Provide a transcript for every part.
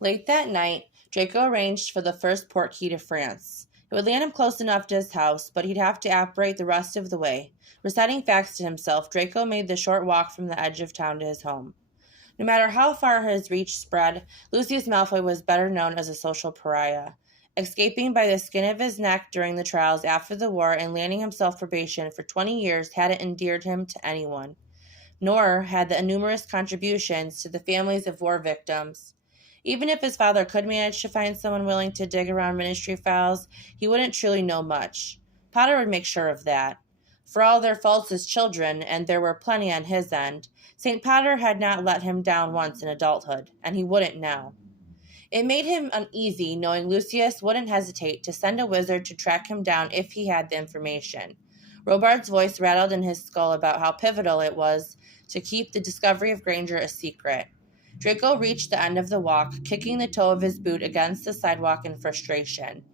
Late that night, Draco arranged for the first port key to France. It would land him close enough to his house, but he'd have to apparate the rest of the way. Reciting facts to himself, Draco made the short walk from the edge of town to his home. No matter how far his reach spread, Lucius Malfoy was better known as a social pariah. Escaping by the skin of his neck during the trials after the war and landing himself probation for 20 years hadn't endeared him to anyone, nor had the numerous contributions to the families of war victims. Even if his father could manage to find someone willing to dig around ministry files, he wouldn't truly know much. Potter would make sure of that. For all their faults as children, and there were plenty on his end, St. Potter had not let him down once in adulthood, and he wouldn't now. It made him uneasy knowing Lucius wouldn't hesitate to send a wizard to track him down if he had the information. Robart's voice rattled in his skull about how pivotal it was to keep the discovery of Granger a secret. Draco reached the end of the walk, kicking the toe of his boot against the sidewalk in frustration.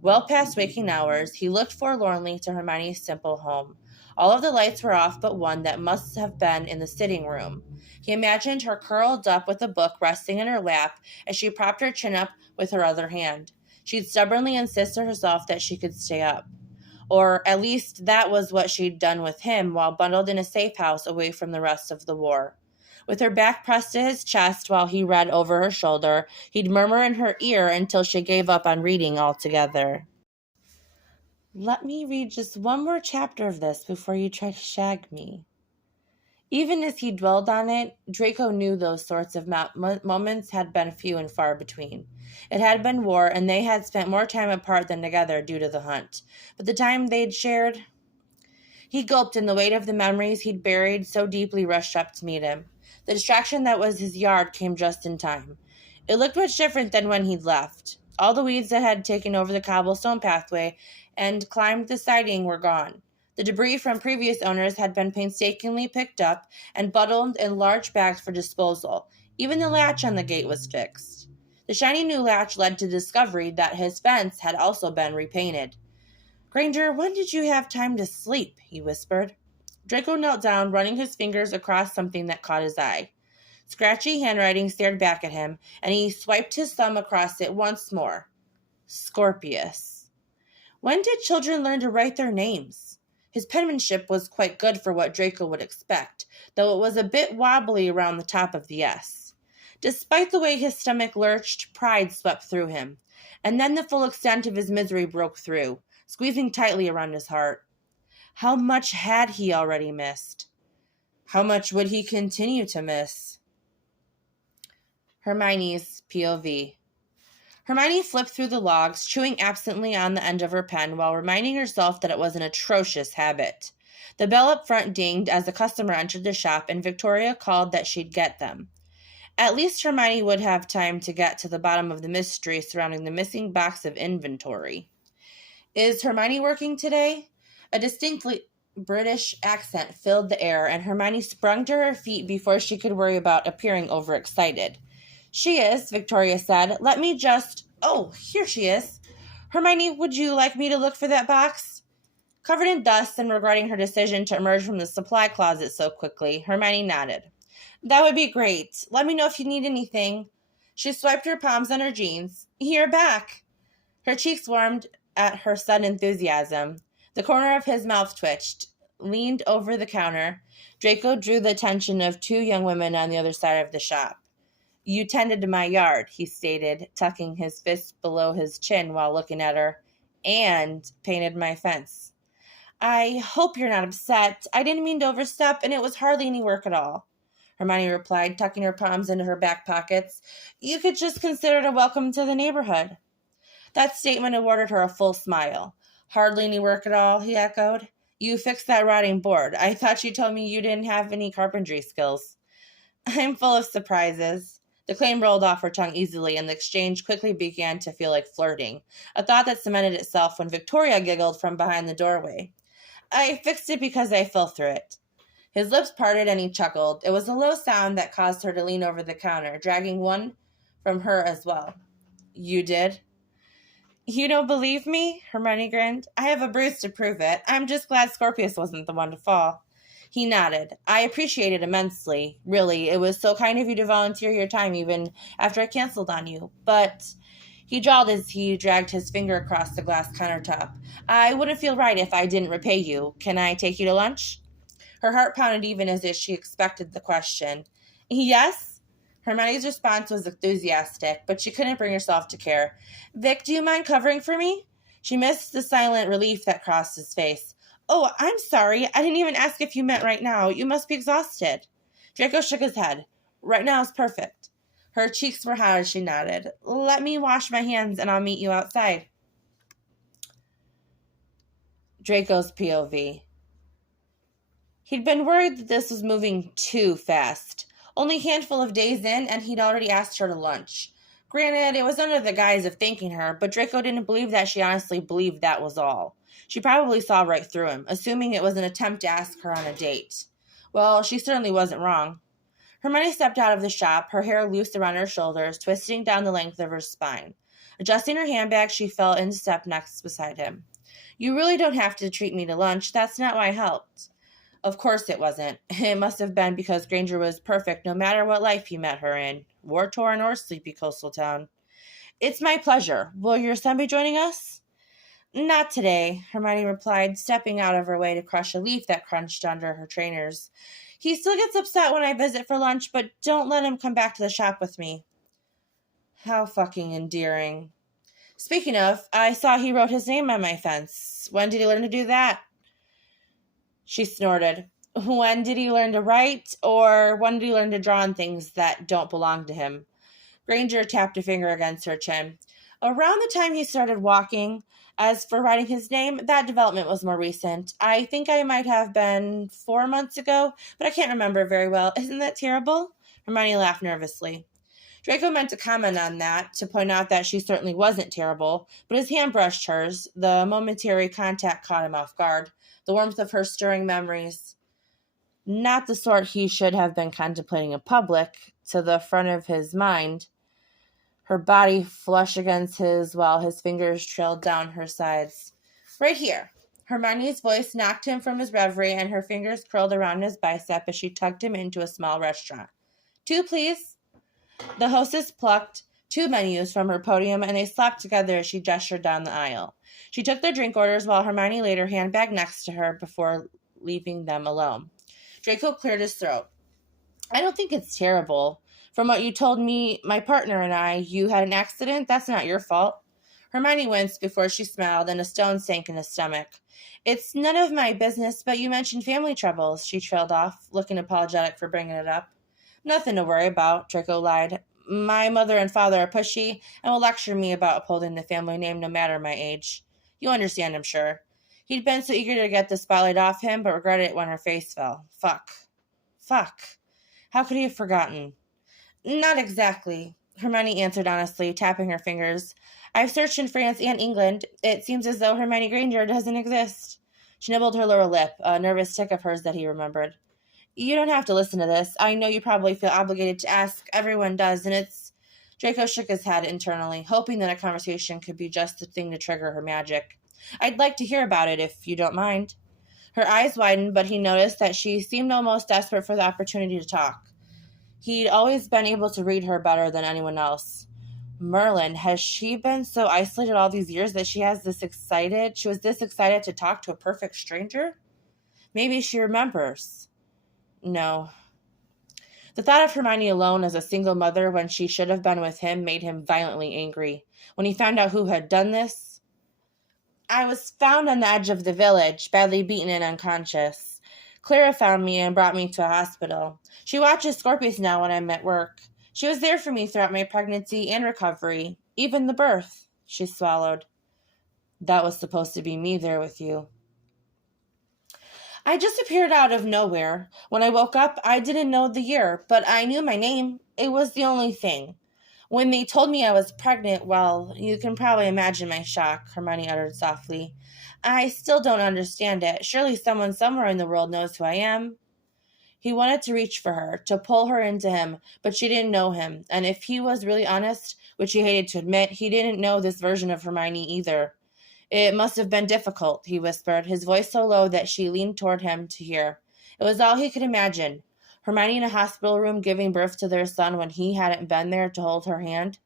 Well past waking hours, he looked forlornly to Hermione's simple home. All of the lights were off but one that must have been in the sitting room. He imagined her curled up with a book resting in her lap as she propped her chin up with her other hand. She'd stubbornly insist to herself that she could stay up. Or at least that was what she'd done with him while bundled in a safe house away from the rest of the war. With her back pressed to his chest while he read over her shoulder, he'd murmur in her ear until she gave up on reading altogether. Let me read just one more chapter of this before you try to shag me. Even as he dwelled on it, Draco knew those sorts of moments had been few and far between. It had been war, and they had spent more time apart than together due to the hunt. But the time they'd shared... He gulped, and the weight of the memories he'd buried so deeply rushed up to meet him. The distraction that was his yard came just in time. It looked much different than when he'd left. All the weeds that had taken over the cobblestone pathway and climbed the siding were gone. The debris from previous owners had been painstakingly picked up and bundled in large bags for disposal. Even the latch on the gate was fixed. The shiny new latch led to the discovery that his fence had also been repainted. "Granger, when did you have time to sleep?" he whispered. Draco knelt down, running his fingers across something that caught his eye. Scratchy handwriting stared back at him, and he swiped his thumb across it once more. Scorpius. When did children learn to write their names? His penmanship was quite good for what Draco would expect, though it was a bit wobbly around the top of the S. Despite the way his stomach lurched, pride swept through him, and then the full extent of his misery broke through, squeezing tightly around his heart. How much had he already missed? How much would he continue to miss? Hermione's POV. Hermione flipped through the logs, chewing absently on the end of her pen while reminding herself that it was an atrocious habit. The bell up front dinged as a customer entered the shop, and Victoria called that she'd get them. At least Hermione would have time to get to the bottom of the mystery surrounding the missing box of inventory. Is Hermione working today? A distinctly British accent filled the air, and Hermione sprung to her feet before she could worry about appearing overexcited. "She is," Victoria said. "Let me just... Oh, here she is. Hermione, would you like me to look for that box?" Covered in dust and regretting her decision to emerge from the supply closet so quickly, Hermione nodded. "That would be great. Let me know if you need anything." She swiped her palms on her jeans. "You're back." Her cheeks warmed at her sudden enthusiasm. The corner of his mouth twitched. Leaned over the counter. Draco drew the attention of two young women on the other side of the shop. "You tended to my yard," he stated, tucking his fist below his chin while looking at her, "and painted my fence." "I hope you're not upset. I didn't mean to overstep, and it was hardly any work at all," Hermione replied, tucking her palms into her back pockets. "You could just consider it a welcome to the neighborhood." That statement awarded her a full smile. "Hardly any work at all," he echoed. "You fixed that rotting board. I thought you told me you didn't have any carpentry skills." "I'm full of surprises." The claim rolled off her tongue easily, and the exchange quickly began to feel like flirting, a thought that cemented itself when Victoria giggled from behind the doorway. "I fixed it because I fell through it." His lips parted and he chuckled. It was a low sound that caused her to lean over the counter, dragging one from her as well. "You did?" "You don't believe me?" Hermione grinned. "I have a bruise to prove it. I'm just glad Scorpius wasn't the one to fall." He nodded. I appreciate it immensely. Really, it was so kind of you to volunteer your time even after I canceled on you. But he drawled as he dragged his finger across the glass countertop. I wouldn't feel right if I didn't repay you. Can I take you to lunch? Her heart pounded even as if she expected the question. Yes? Hermione's response was enthusiastic, but she couldn't bring herself to care. Vic, do you mind covering for me? She missed the silent relief that crossed his face. Oh, I'm sorry. I didn't even ask if you meant right now. You must be exhausted. Draco shook his head. Right now is perfect. Her cheeks were hot as she nodded. Let me wash my hands and I'll meet you outside. Draco's POV. He'd been worried that this was moving too fast. Only a handful of days in, and he'd already asked her to lunch. Granted, it was under the guise of thanking her, but Draco didn't believe that she honestly believed that was all. She probably saw right through him, assuming it was an attempt to ask her on a date. Well, she certainly wasn't wrong. Hermione stepped out of the shop, her hair loose around her shoulders, twisting down the length of her spine. Adjusting her handbag, she fell into step next beside him. You really don't have to treat me to lunch. That's not why I helped. Of course it wasn't. It must have been because Granger was perfect no matter what life you met her in, war-torn or sleepy coastal town. It's my pleasure. Will your son be joining us? Not today, Hermione replied, stepping out of her way to crush a leaf that crunched under her trainers. He still gets upset when I visit for lunch, but don't let him come back to the shop with me. How fucking endearing. Speaking of, I saw he wrote his name on my fence. When did he learn to do that? She snorted. When did he learn to write, or when did he learn to draw on things that don't belong to him? Granger tapped a finger against her chin. Around the time he started walking. As for writing his name, that development was more recent. I think I might have been 4 months ago, but I can't remember very well. Isn't that terrible? Hermione laughed nervously. Draco meant to comment on that, to point out that she certainly wasn't terrible, but his hand brushed hers. The momentary contact caught him off guard. The warmth of her stirring memories. Not the sort he should have been contemplating in public, to the front of his mind. Her body flush against his while his fingers trailed down her sides. Right here. Hermione's voice knocked him from his reverie, and her fingers curled around his bicep as she tucked him into a small restaurant. 2, please. The hostess plucked 2 menus from her podium, and they slapped together as she gestured down the aisle. She took their drink orders while Hermione laid her handbag next to her before leaving them alone. Draco cleared his throat. I don't think it's terrible. From what you told me, my partner and I, you had an accident? That's not your fault. Hermione winced before she smiled, and a stone sank in his stomach. It's none of my business, but you mentioned family troubles, she trailed off, looking apologetic for bringing it up. Nothing to worry about, Draco lied. My mother and father are pushy and will lecture me about upholding the family name no matter my age. You understand, I'm sure. He'd been so eager to get the spotlight off him, but regretted it when her face fell. Fuck. How could he have forgotten? Not exactly, Hermione answered honestly, tapping her fingers. I've searched in France and England. It seems as though Hermione Granger doesn't exist. She nibbled her lower lip, a nervous tick of hers that he remembered. You don't have to listen to this. I know you probably feel obligated to ask. Everyone does, and it's... Draco shook his head internally, hoping that a conversation could be just the thing to trigger her magic. I'd like to hear about it, if you don't mind. Her eyes widened, but he noticed that she seemed almost desperate for the opportunity to talk. He'd always been able to read her better than anyone else. Merlin, has she been so isolated all these years that she was this excited to talk to a perfect stranger? Maybe she remembers. No. The thought of Hermione alone as a single mother when she should have been with him made him violently angry. When he found out who had done this, I was found on the edge of the village, badly beaten and unconscious. Clara found me and brought me to a hospital. She watches Scorpius now when I'm at work. She was there for me throughout my pregnancy and recovery, even the birth. She swallowed. That was supposed to be me there with you. I just appeared out of nowhere. When I woke up, I didn't know the year, but I knew my name. It was the only thing. When they told me I was pregnant, well, you can probably imagine my shock, Hermione uttered softly. I still don't understand it. Surely someone somewhere in the world knows who I am. He wanted to reach for her, to pull her into him, but she didn't know him, and if he was really honest, which he hated to admit, he didn't know this version of Hermione either. It must have been difficult, he whispered, his voice so low that she leaned toward him to hear. It was all he could imagine. Hermione in a hospital room giving birth to their son when he hadn't been there to hold her hand.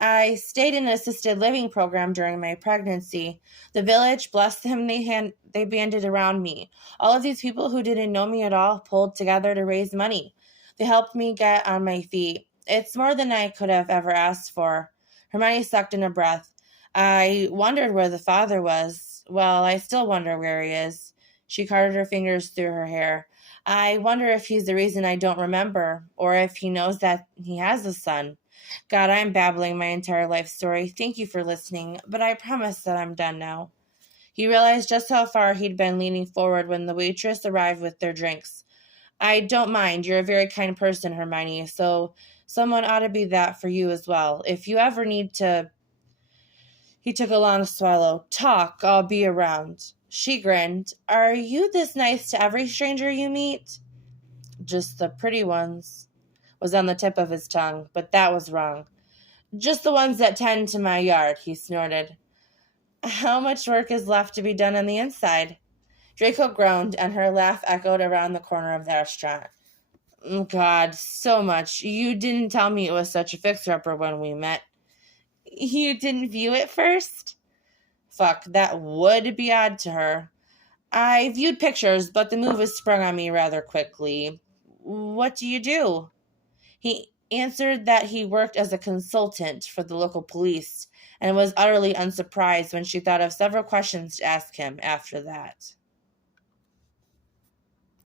I stayed in an assisted living program during my pregnancy. The village, bless them, they banded around me. All of these people who didn't know me at all pulled together to raise money. They helped me get on my feet. It's more than I could have ever asked for. Hermione sucked in a breath. I wondered where the father was. Well, I still wonder where he is. She carted her fingers through her hair. I wonder if he's the reason I don't remember, or if he knows that he has a son. God, I'm babbling my entire life story. Thank you for listening, but I promise that I'm done now. He realized just how far he'd been leaning forward when the waitress arrived with their drinks. I don't mind. You're a very kind person, Hermione, so someone ought to be that for you as well. If you ever need to... He took a long swallow. Talk, I'll be around. She grinned. Are you this nice to every stranger you meet? Just the pretty ones, was on the tip of his tongue, but that was wrong. Just the ones that tend to my yard, he snorted. How much work is left to be done on the inside? Draco groaned, and her laugh echoed around the corner of the restaurant. God, so much. You didn't tell me it was such a fixer-upper when we met. You didn't view it first? Fuck, that would be odd to her. I viewed pictures, but the move was sprung on me rather quickly. What do you do? He answered that he worked as a consultant for the local police and was utterly unsurprised when she thought of several questions to ask him after that.